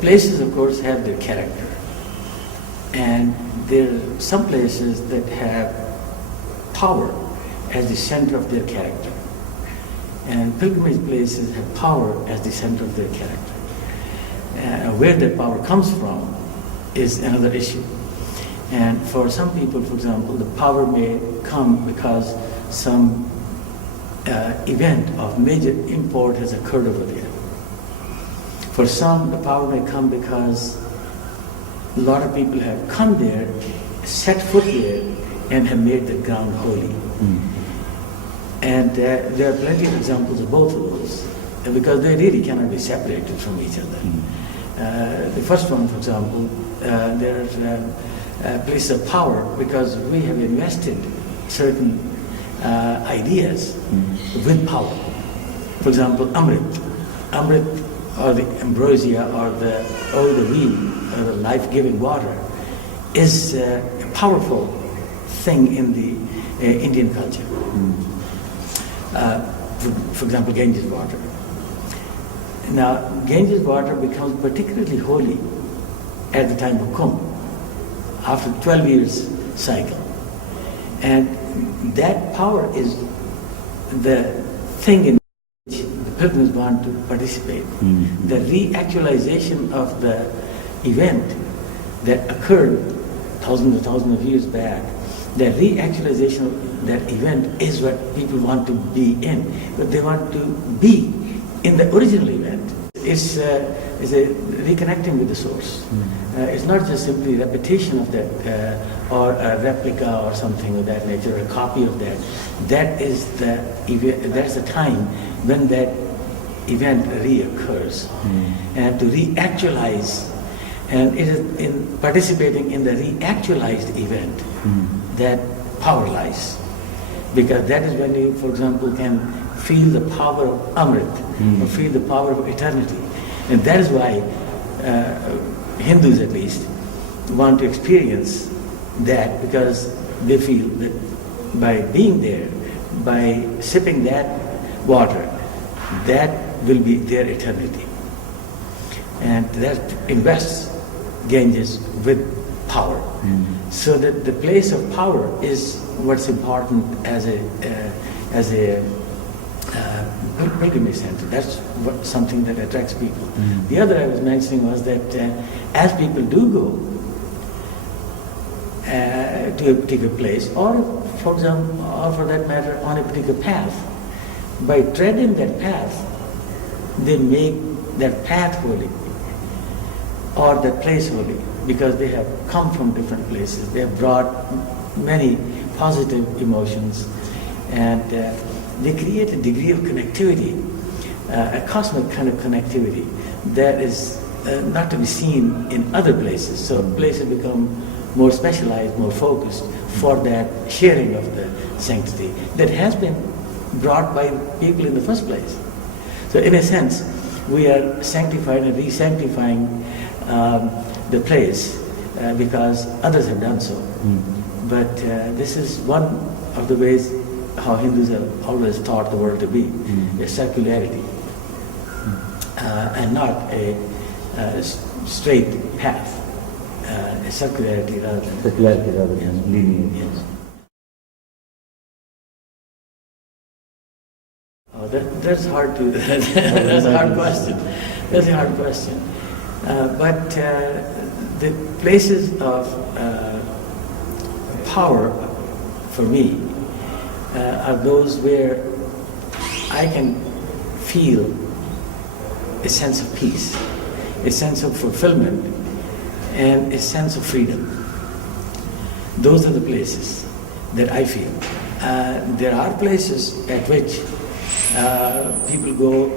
Places, of course, have their character. And there are some places that have power as the center of their character. And pilgrimage places have power as the center of their character. Where that power comes from is another issue. And for some people, for example, the power may come because some event of major import has occurred over there. For some, the power may come because a lot of people have come there, set foot there, and have made the ground holy. And there are plenty of examples of both of those, because they really cannot be separated from each other. The first one, for example, there's a place of power because we have invested certain ideas with power. For example, Amrit. Amrit, or the ambrosia, or the eau de vie, or the life-giving water, is a powerful thing in the Indian culture. For example, Ganges water. Now, Ganges water becomes particularly holy at the time of Kumbh, after 12 years cycle. And that power is the thing in which the pilgrims want to participate. The reactualization of the event that occurred thousands of years back, the reactualization of that event is what people want to be in. But they want to be in the original event. It's a reconnecting with the source. It's not just simply repetition of that or a replica or something of that nature, a copy of that. That is that's the time when that event reoccurs. And to reactualize, and it is in participating in the reactualized event that power lies. Because that is when you, for example, can feel the power of Amrit, or feel the power of eternity. And that is why Hindus, at least, want to experience that, because they feel that by being there, by sipping that water, that will be their eternity. And that invests Ganges with power. So that the place of power is what's important as a pilgrimage center. That's something that attracts people. The other I was mentioning was that as people do go to a particular place, or for example, or for that matter, on a particular path, by treading that path, they make that path holy, or that place holy, because they have come from different places. They have brought many positive emotions, and they create a degree of connectivity, a cosmic kind of connectivity that is not to be seen in other places. So places become more specialized, more focused for that sharing of the sanctity that has been brought by people in the first place. So in a sense, we are sanctifying and re-sanctifying the place because others have done so. But this is one of the ways how Hindus have always taught the world to be, a circularity, and not a straight path, a circularity rather than linear. Yes. Oh, that's hard to. That's a hard question. That's a hard question. But the places of power for me are those where I can feel a sense of peace, a sense of fulfillment, and a sense of freedom. Those are the places that I feel. There are places at which people go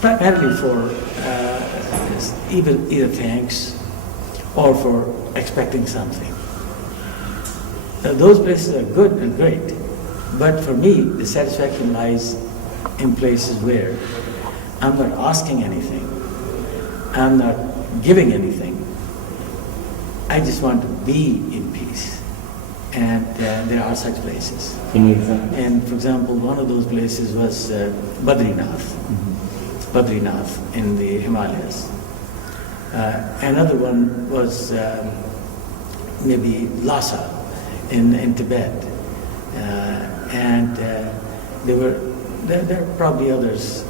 primarily for either thanks or for expecting something. Those places are good and great, but for me, the satisfaction lies in places where I'm not asking anything, I'm not giving anything. I just want to be in peace. And there are such places. And for example, one of those places was Badrinath. Badrinath in the Himalayas. Another one was maybe Lhasa in Tibet. And there are probably others.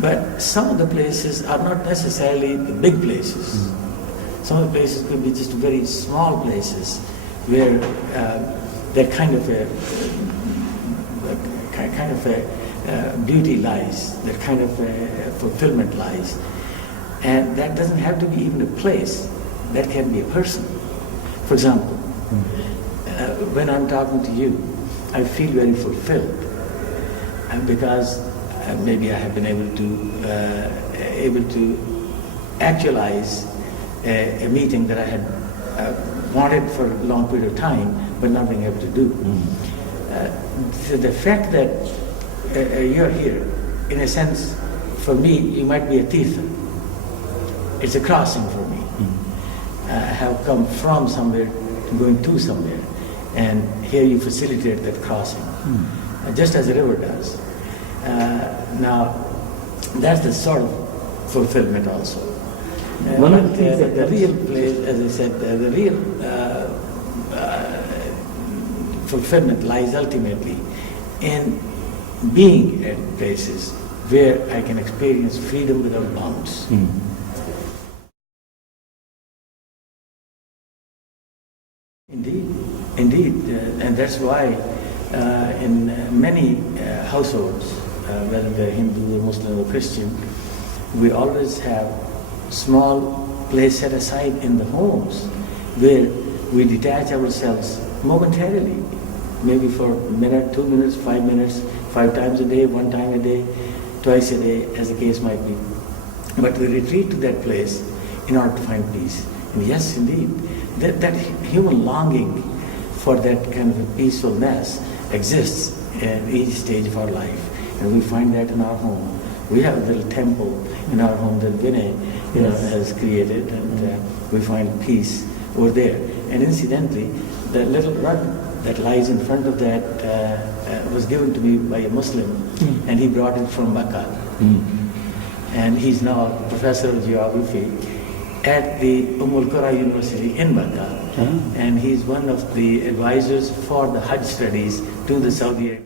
But some of the places are not necessarily the big places. Some of the places could be just very small places where that kind of a beauty lies, that kind of a fulfillment lies. And that doesn't have to be even a place. That can be a person. For example, when I'm talking to you, I feel very fulfilled because maybe I have been able to actualize a meeting that I had wanted for a long period of time, but not being able to do. So the fact that you're here, in a sense, for me, you might be a tirtha. It's a crossing for me. I have come from somewhere to going to somewhere, and here you facilitate that crossing, just as a river does. Now, that's the sort of fulfillment also. One of the things that the real place, as I said, the real fulfillment lies ultimately in being at places where I can experience freedom without bounds. Indeed, and that's why in many households, whether they're Hindu or Muslim or Christian, we always have small place set aside in the homes where we detach ourselves momentarily, maybe for a minute, 2 minutes, 5 minutes, 5 times a day, 1 time a day, twice a day, as the case might be. But we retreat to that place in order to find peace. And yes, indeed, that human longing for that kind of a peacefulness exists in each stage of our life. And we find that in our home. We have a little temple in our home that Vinay has created, and we find peace over there. And incidentally, the little rug that lies in front of that was given to me by a Muslim, and he brought it from Makkah. And he's now a professor of geography at the Al-Qura University in Makkah. And he's one of the advisors for the Hajj studies to the Saudi Arabia.